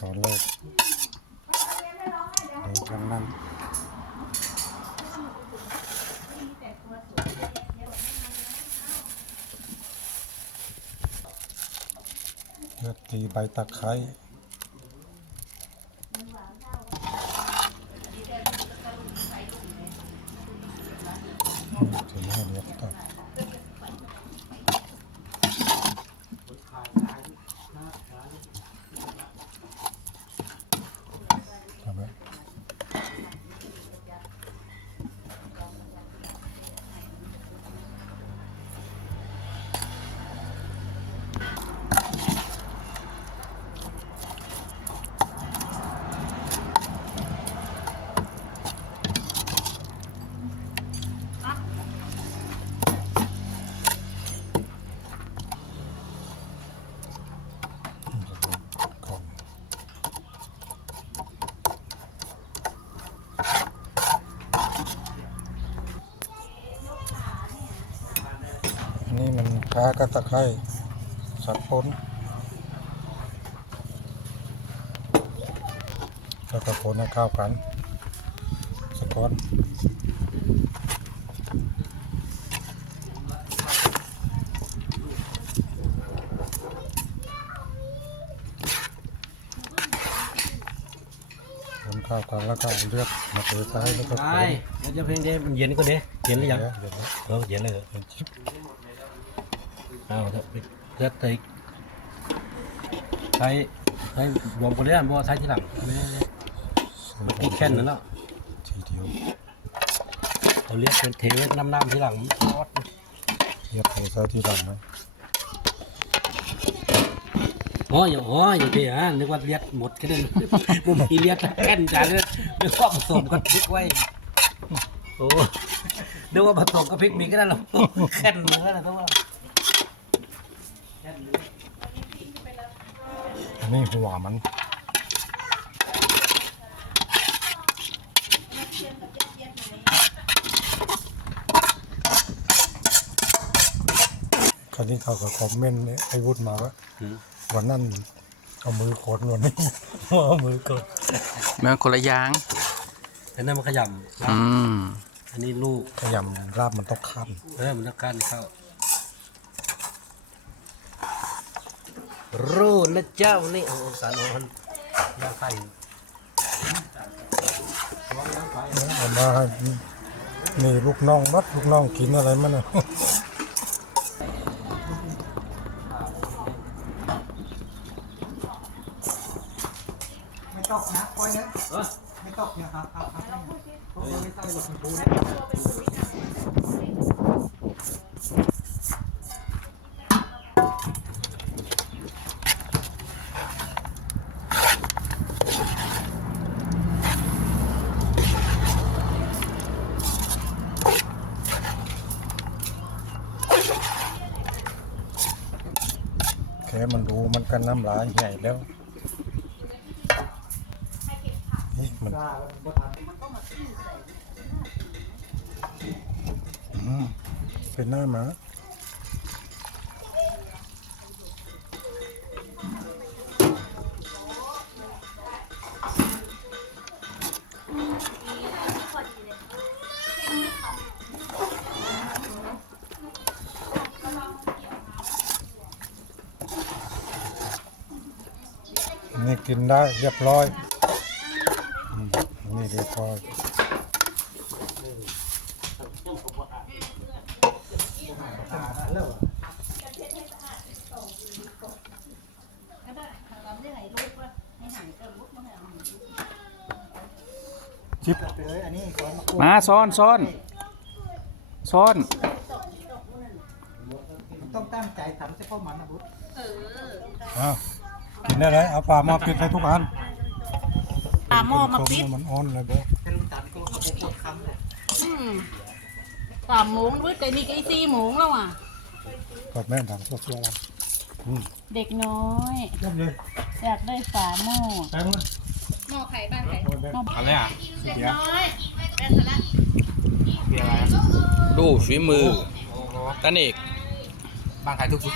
ตอนแรกดี๋ยวจากนั้นเลือกตีใบตะไคร้ถึงให้เรียบต่อทำไม ก่อนอัน นี้มันปลากระตะไคร้สัตว์พ้นแล้วก็พ้นให้เข้ากันสะก้อนพ้นเข้ากันแล้วก็เอาเลือดมาเทใส่แล้วก็ใช่มันจะเพลงเด้มันเย็นก็เด้เย็นหรือยังเดี๋ยวเดี๋ยวนะเออเย็นเลยเหรอเดี๋ยวจิ๊บ เอาเถอะเลือดใส่ใช้ใช้รวมกันเลยอะบ่ใช้ทีหลังแม่กี่แค่นนั่นเนาะทีเดียวเอาเลือดเป็นเทไว้น้ำน้ำทีหลังทอดเลือดเทใส่ที่หลังนะอ๋ออย่าอ๋ออย่าเดี๋ยวนึกว่าเลือดหมดแค่นั้นบ่มีเลือดแค่นจานเลือดนึกว่าผสมกันพริกไว้โอ้นึกว่าผสมกับพริกมีก็ได้หรอแค่นเนื้อนะต้งว่า อันนี้หัวมันคราวนี้เขาก็คอมเมนต์ไอ้วุฒิมาว่าอืมวันนั้นเอามือขดวันนี้เอามือกดมันคนละอย่างแต่นั่นมันขยำอืมอันนี้ลูกขยำราบมันต้องขั้นเออมันต้องการเข้า รู้นะเจ้านี่โอ้สารโอนยาไข่เอามาให้นี่ลูกน้องมัดลูกน้องกินอะไรมันน่ะไม่ตกนะปล่อยนะเออไม่ตกเนี่ยครับครับครับผมไม่ใส่หลบหูนะ แค่มันดูมันก็น้ำลายใหญ่แล้วนี่มันเป็นหน้าหมา นี่กินได้เรียบร้อยอืมนี่เรียบร้อยจิ๊บไปเลยอันนี้ก่อนมามาซ้อนซ้อนซ้อน ต้องตั้งใจทำเฉพาะมันนะบุ๊อ้าว กินได้เลยเอาปลามาปิดให้ทุกอันปลาหม้อมาปิดมันอ่อนเลยเด้อเป็นลูกตันก็เขาปวดคำเลยอืมสามโมงด้วยแต่นี่ก็อีสี่โมงแล้วอะกับแม่ดังตัวเสียแล้วอืมเด็กน้อยเยี่ยมเลยอยากได้ฝาหม้อแป้งเลยหม้อไข่บ้านไข่อะไรอะเด็กน้อยแม่สละดูฝีมือตันเอกบ้านใครทุกชุด